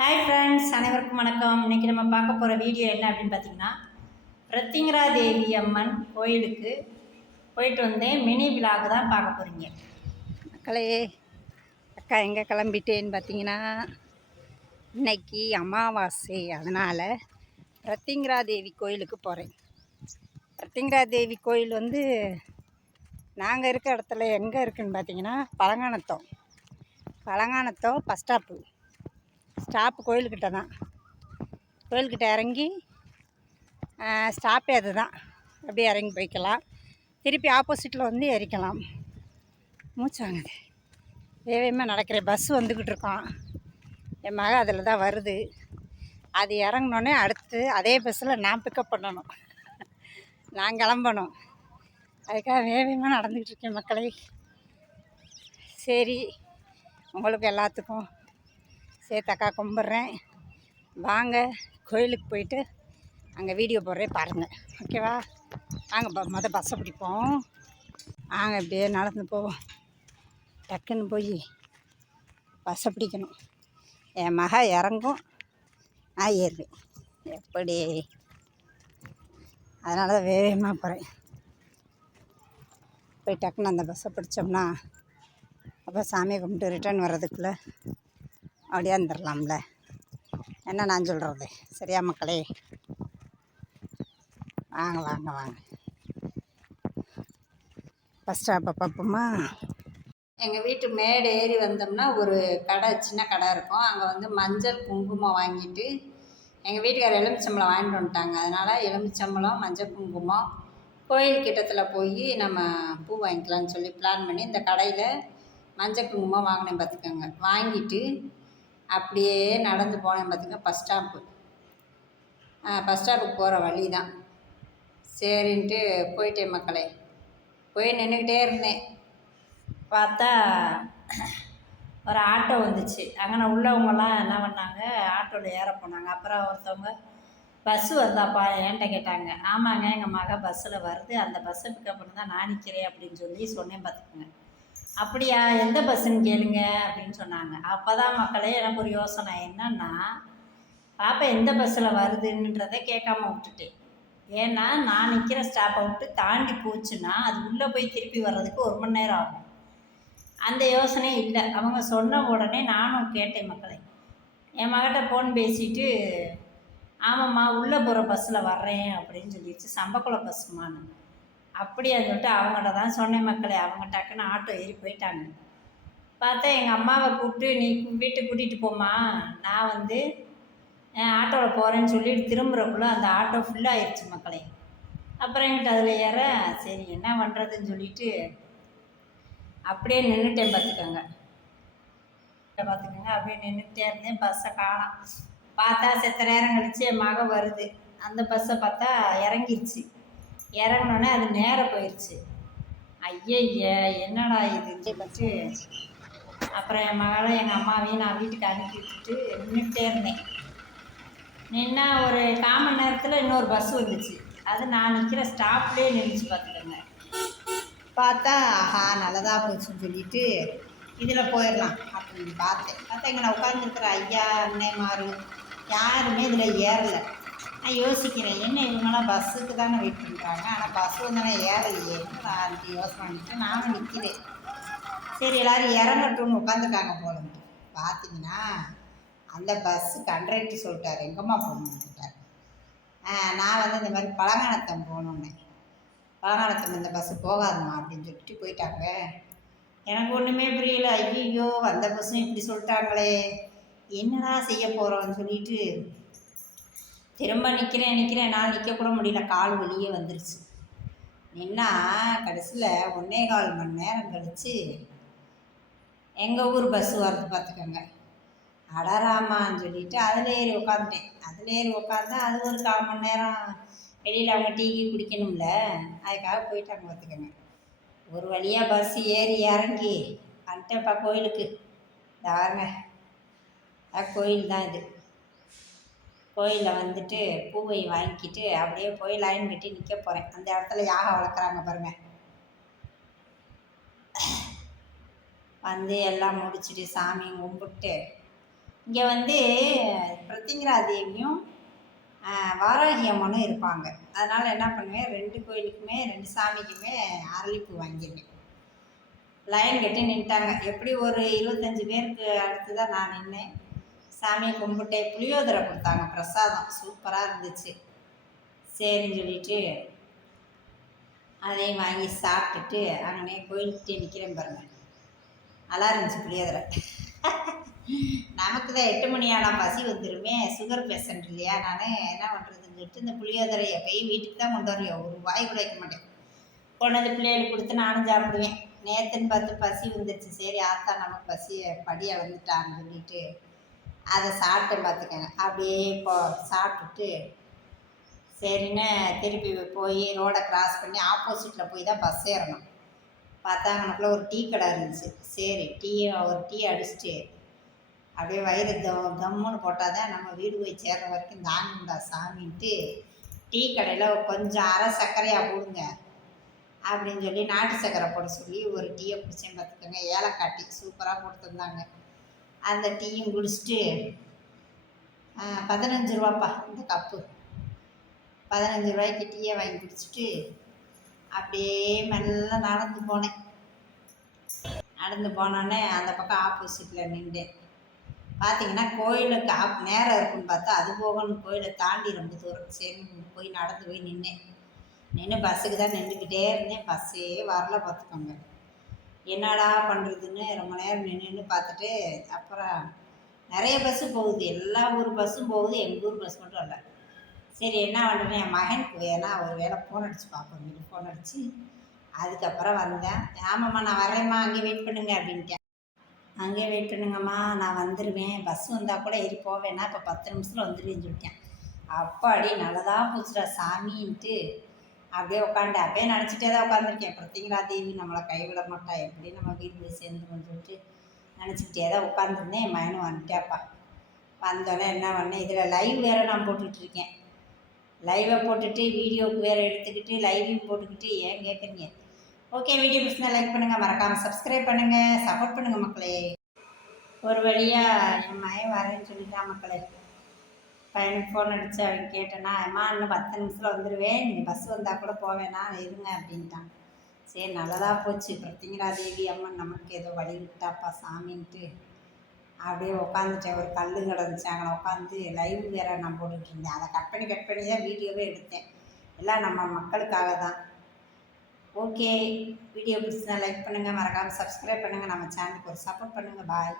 Hi friends, அனைவருக்கும் வணக்கம். இன்றைக்கி நம்ம பார்க்க போகிற வீடியோ என்ன அப்படின்னு பார்த்தீங்கன்னா, பிரத்திங்கரா தேவி அம்மன் கோயிலுக்கு போயிட்டு வந்தேன். மினி விலாக் தான் பார்க்க போகிறீங்க. மக்களே, அக்கா எங்கே கிளம்பிட்டேன்னு பார்த்தீங்கன்னா, இன்னைக்கு அமாவாசை, அதனால் பிரத்திங்கரா தேவி கோயிலுக்கு போகிறேன். பிரத்திங்கரா தேவி கோயில் நாங்கள் இருக்க இடத்துல எங்கே இருக்குதுன்னு பார்த்தீங்கன்னா, பழங்கானத்தம் பஸ் ஸ்டாப்பு கோயில்கிட்ட தான். கோயில்கிட்ட இறங்கி ஸ்டாப்பே அது தான். அப்படியே இறங்கி போய்க்கலாம். திருப்பி ஆப்போசிட்டில் ஏறிக்கலாம். மூச்சாங்குது, வேகமாக நடக்கிறேன். பஸ் வந்துக்கிட்டு இருக்கோம். என் மக அதில் தான் வருது. அது இறங்கினோடனே அடுத்து அதே பஸ்ஸில் நான் பிக்கப் பண்ணணும். நான் கிளம்பணும். அதுக்காக வேகமாக நடந்துக்கிட்டு இருக்கேன் மக்களே. சரி, உங்களுக்கு எல்லாத்துக்கும் சேர்த்தாக்கா கும்பிட்றேன். வாங்க கோயிலுக்கு போயிட்டு அங்கே வீடியோ போடுறேன் பாருங்கள், ஓகேவா? வாங்க பஸ்ஸை பிடிப்போம். வாங்க இப்படியே நடந்து போவோம். டக்குன்னு போய் பஸ்ஸை பிடிக்கணும். என் மக இறங்கும், நான் ஏறுவேன். எப்படி? அதனால தான் வேகமாக போகிறேன். போய் டக்குன்னு அந்த பஸ்ஸை பிடிச்சோம்னா அப்போ சாமியை கும்பிட்டு ரிட்டர்ன் வர்றதுக்குள்ளே அப்படியே வந்துடலாம்ல. என்ன நான் சொல்கிறது? சரியா மக்களே? வாங்க வாங்க வாங்க, பஸ் ஸ்டாப்பை பார்ப்போமா? எங்கள் வீட்டு மேடை ஏறி வந்தோம்னா ஒரு கடை, சின்ன கடை இருக்கும். அங்கே மஞ்சள் குங்குமம் வாங்கிட்டு எங்கள் வீட்டுக்காரர் எலுமிச்சம்பழம் வாங்கிட்டு வந்துட்டாங்க. அதனால் எலுமிச்சம்பழம், மஞ்சள் குங்குமம், கோயில் கிட்டத்தில் போய் நம்ம பூ வாங்கிக்கலான்னு சொல்லி பிளான் பண்ணி இந்த கடையில் மஞ்சள் குங்குமம் வாங்கினேன் பார்த்துக்கோங்க. வாங்கிட்டு அப்படியே நடந்து போனேன் பார்த்துக்க. பஸ் ஸ்டாப்புக்கு போகிற வழி தான். சரின்ட்டு போயிட்டேன் மக்களே. போய் நின்றுக்கிட்டே இருந்தேன். பார்த்தா ஒரு ஆட்டோ வந்துச்சு. அங்கே உள்ளவங்கலாம் என்ன பண்ணாங்க, ஆட்டோவில் ஏற போனாங்க. அப்புறம் ஒருத்தவங்க பஸ்ஸு வந்தாப்பா என்கிட்ட கேட்டாங்க. ஆமாங்க, எங்கள் மக பஸ்ஸில் வருது, அந்த பஸ்ஸை பிக்கப் பண்ணி தான் நான் நிற்கிறேன் அப்படின்னு சொல்லி சொன்னேன் பார்த்துக்கோங்க. அப்படியா, எந்த பஸ்ஸுன்னு கேளுங்க அப்படின்னு சொன்னாங்க. அப்போ தான் மக்களே எனக்கு ஒரு யோசனை. என்னன்னா, பாப்பா எந்த பஸ்ஸில் வருதுன்றதை கேட்காம விட்டுட்டேன். ஏன்னா நான் நிற்கிற ஸ்டாப்பை விட்டு தாண்டி போச்சுன்னா அது உள்ளே போய் திருப்பி வர்றதுக்கு 1 மணி நேரம் ஆகும். அந்த யோசனை இல்லை. அவங்க சொன்ன உடனே நானும் கேட்டேன் மக்களே. என் மகிட்ட ஃபோன் பேசிட்டு, ஆமாம்மா உள்ளே போகிற பஸ்ஸில் வர்றேன் அப்படின்னு சொல்லிடுச்சு. சம்பக்குளம் பஸ்ஸுமான்னு. அப்படியான்னு சொல்லிட்டு அவங்கள்ட்ட தான் சொன்னேன் மக்களே. அவங்க டக்குன்னு ஆட்டோ ஏறி போயிட்டாங்க. பார்த்தா எங்கள் அம்மாவை கூப்பிட்டு, நீ வீட்டுக்கு கூட்டிகிட்டு போம்மா, நான் ஆட்டோவில் போகிறேன்னு சொல்லிட்டு திரும்புகிறக்குள்ளே அந்த ஆட்டோ ஃபுல்லாகிடுச்சு மக்களே. அப்புறம் என்கிட்ட அதில் ஏற, சரி என்ன பண்ணுறதுன்னு சொல்லிட்டு அப்படியே நின்றுட்டேன் பார்த்துக்கோங்க. அப்படியே நின்றுட்டே இருந்தேன். பஸ்ஸை காணோம். பார்த்தா செத்த நேரம் கழித்து என் மக வருது. அந்த பஸ்ஸை பார்த்தா இறங்கிருச்சு. இறங்கினோடனே அது நேராக போயிடுச்சு. ஐயய்ய, என்னடா இது சொல்லிட்டு அப்புறம் என் மகளை எங்கள் அம்மாவையும் நான் வீட்டுக்கு அனுப்பி விட்டுட்டு நின்றுட்டே இருந்தேன். நின்னா ஒரு 1/4 மணி நேரத்தில் இன்னொரு பஸ் வந்துச்சு. அது நான் நிற்கிற ஸ்டாப்லேயே நின்றுச்சு பார்த்துக்கோங்க. பார்த்தா ஆஹா நல்லதாக போச்சுன்னு சொல்லிட்டு இதில் போயிடலாம் அப்படின்னு பார்த்தா இங்கே நான் உட்காந்துருக்கிற ஐயா அன்னைமாரு யாருமே இதில் ஏறலை. நான் யோசிக்கிறேன், என்ன இவங்களாம் பஸ்ஸுக்கு தானே வெயிட் பண்ணுறாங்க, ஆனால் பஸ்ஸு வந்தானே ஏறலையே. நான் யோசனை பண்ணிட்டு நானும் நிற்கிறேன். சரி எல்லோரும் இறங்கட்டும்னு உட்காந்துருக்காங்க போலன்ட்டு பார்த்தீங்கன்னா அந்த பஸ்ஸு கண்ட்ரக்டர் சொல்லிட்டார், எங்கம்மா போகணுன்னுட்டார். நான் இந்த மாதிரி பழங்கானத்தம் போகணுன்னே. பழங்கானத்தம் இந்த பஸ்ஸு போகாதுமா அப்படின்னு சொல்லிட்டு போயிட்டாங்க. எனக்கு ஒன்றுமே புரியல. ஐயோ, வந்த பஸ்ஸும் இப்படி சொல்லிட்டாங்களே, என்னடா செய்ய போகிறோன்னு சொல்லிட்டு திரும்ப நிற்கிறேன். நான் நிற்கக்கூட முடியல, கால் வெளியே வந்துருச்சு. நின்னா கடைசியில் 1.25 மணி நேரம் கழித்து எங்கள் ஊர் பஸ்ஸு வரது பார்த்துக்கோங்க. அடராமான்னு சொல்லிவிட்டு அதில் ஏறி உட்காந்துட்டேன். அதில் ஏறி உட்காந்தா அது ஒரு 1/4 மணி நேரம் வெளியில் அவங்க டீ குடிக்கணும்ல, அதுக்காக போயிட்டாங்க பார்த்துக்கோங்க. ஒரு வழியாக பஸ் ஏறி இறங்கி வந்துட்டேன்ப்பா கோயிலுக்கு. தாங்க கோயில் தான் இது. கோயிலில் பூவை வாங்கிக்கிட்டு அப்படியே போய் லைன் கட்டி நிற்க போகிறேன். அந்த இடத்துல யாகம் வளர்க்குறாங்க பாருங்கள். எல்லாம் முடிச்சுட்டு சாமியை கும்பிட்டு இங்கே வந்து பிரத்திங்கரா தேவியும் வாராகி அம்மனும் இருப்பாங்க. அதனால் என்ன பண்ணுவேன், 2 கோயிலுக்குமே 2 சாமிக்குமே அரளிப்பூ வாங்கிடுவேன். லைன் கட்டி நின்ட்டாங்க. எப்படி ஒரு 25 பேருக்கு அடுத்து தான் நான் நின்னேன். சாமியை கும்பிட்டேன். புளியோதரை கொடுத்தாங்க பிரசாதம். சூப்பராக இருந்துச்சு. சரின்னு சொல்லிட்டு அதையும் வாங்கி சாப்பிட்டுட்டு அங்கனே கோயில்கிட்டே நிற்கிறேன் பாருங்கள். நல்லா இருந்துச்சு புளியோதரை. நமக்கு தான் 8 மணி ஆனால் பசி வந்துடுமே, சுகர் பேஷண்ட் இல்லையா, நான் என்ன பண்ணுறதுன்னு சொல்லிட்டு இந்த புளியோதரை எப்பயும் வீட்டுக்கு தான் கொண்டு வருவேன். ஒரு வாய் கூட வைக்க மாட்டேன். கொண்டு வந்து பிள்ளைகளுக்கு கொடுத்து நானும் சாப்பிடுவேன். நேற்றுன்னு பார்த்து பசி வந்துடுச்சு. சரி ஆத்தா நமக்கு பசி படியை வந்துட்டான்னு சொல்லிட்டு அதை சாப்பிட்டேன் பார்த்துக்கங்க. அப்படியே இப்போ சாப்பிட்டுட்டு சரின்னு திருப்பி போய் ரோடை கிராஸ் பண்ணி ஆப்போசிட்டில் போய் தான் பஸ் ஏறணும். பார்த்தா அங்கனக்குள்ளே ஒரு டீ கடை இருந்துச்சு. சரி ஒரு டீ அடிச்சுட்டு அப்படியே வயிறு கம்முன்னு போட்டால் தான் நம்ம வீடு போய் சேர்ற வரைக்கும் தாங்குண்டா சாமின்ட்டு டீ கடையில் கொஞ்சம் அரை சர்க்கரையாக போடுங்க அப்படின்னு சொல்லி நாட்டு சர்க்கரை போட சொல்லி ஒரு டீயை குடிச்சேன் பார்த்துக்கோங்க. ஏலக்காய் டீ சூப்பராக போட்டு தந்தாங்க. அந்த டீயும் குடிச்சிட்டு 15 ரூபாப்பா இந்த கப்பு. 15 ரூபாய்க்கு டீயை வாங்கி குடிச்சிட்டு அப்படியே மெல்ல நடந்து போனேன். நடந்து போனோடனே அந்த பக்கம் ஆப்போசிட்டில் நின்றேன். பார்த்தீங்கன்னா கோயிலுக்கு நேரம் இருக்குன்னு பார்த்தா அது போகணும், கோயிலை தாண்டி ரொம்ப தூரம். சரி போய் நடந்து போய் நின்னேன். நின்று பஸ்ஸுக்கு தான் நின்றுக்கிட்டே இருந்தேன். பஸ்ஸே வரல பார்த்துக்கோங்க. என்னடா பண்ணுறதுன்னு ரொம்ப நேரம் நின்று பார்த்துட்டு அப்புறம் நிறைய பஸ்ஸு போகுது, எல்லா ஊர் பஸ்ஸும் போகுது, எங்கள் ஊர் பஸ் மட்டும் இல்லை. சரி என்ன பண்ணுறேன், என் மகனுக்கு வேணா ஒரு வேளை ஃபோன் அடித்து பார்ப்போம். ஃபோன் அடித்து அதுக்கப்புறம் வந்தேன். ஆமாம்மா நான் வரேம்மா, அங்கேயே வெயிட் பண்ணுங்க அப்படின்ட்டேன். அங்கேயே வெயிட் பண்ணுங்கம்மா நான் வந்துடுவேன், பஸ் வந்தால் கூட ஏறி போவேன்னா இப்போ 10 நிமிஷத்தில் வந்துடுவேன்னு சொல்லிட்டேன். அப்பாடி நல்லதாக போச்சுடா சாமின்ட்டு அப்படியே உட்காந்து அப்படியே நினச்சிட்டே தான் உட்காந்துருக்கேன். பிரத்திங்கரா தேவி நம்மளை கைவிட மாட்டா, எப்படி நம்ம வீடு போய் சேர்ந்துக்கணும்னு சொல்லிட்டு நினச்சிக்கிட்டே தான் உட்காந்துருந்தேன். என் மகனும் வந்துட்டேப்பா. வந்தோடனே என்ன பண்ணேன், இதில் லைவ் வேறு நான் போட்டுட்ருக்கேன். லைவை போட்டுட்டு வீடியோவுக்கு வேறு எடுத்துக்கிட்டு லைவையும் போட்டுக்கிட்டு ஏன் கேட்குறீங்க. ஓகே, வீடியோ பிடிச்சிருந்தா லைக் பண்ணுங்கள், மறக்காமல் சப்ஸ்கிரைப் பண்ணுங்கள், சப்போர்ட் பண்ணுங்கள் மக்களே. ஒரு வழியாக என் மகன் வரேன்னு சொல்லிட்டான் மக்களே. பையனுக்கு ஃபோன் அடித்து அவன் கேட்டேன்னா, அம்மா இன்னும் 10 நிமிஷத்தில் வந்துடுவேன், நீங்கள் பஸ் வந்தால் கூட போவேனா இருங்க அப்படின்ட்டான். சரி நல்லதாக போச்சு, பிரத்திங்கரா தேவி அம்மன் நமக்கு ஏதோ வழி விட்டாப்பா சாமின்ட்டு அப்படியே உட்காந்துட்டேன். ஒரு கல் கிடந்துச்சு, அங்கே உட்காந்து லைவ் வேறு நான் போட்டுக்கிட்டு இருந்தேன். அதை கட் பண்ணி தான் வீடியோவே எடுத்தேன். எல்லாம் நம்ம மக்களுக்காக தான். ஓகே, வீடியோ பிடிச்சிருந்தா லைக் பண்ணுங்கள், மறக்காமல் சப்ஸ்கிரைப் பண்ணுங்கள், நம்ம சேனலுக்கு ஒரு சப்போர்ட் பண்ணுங்கள். பாய்.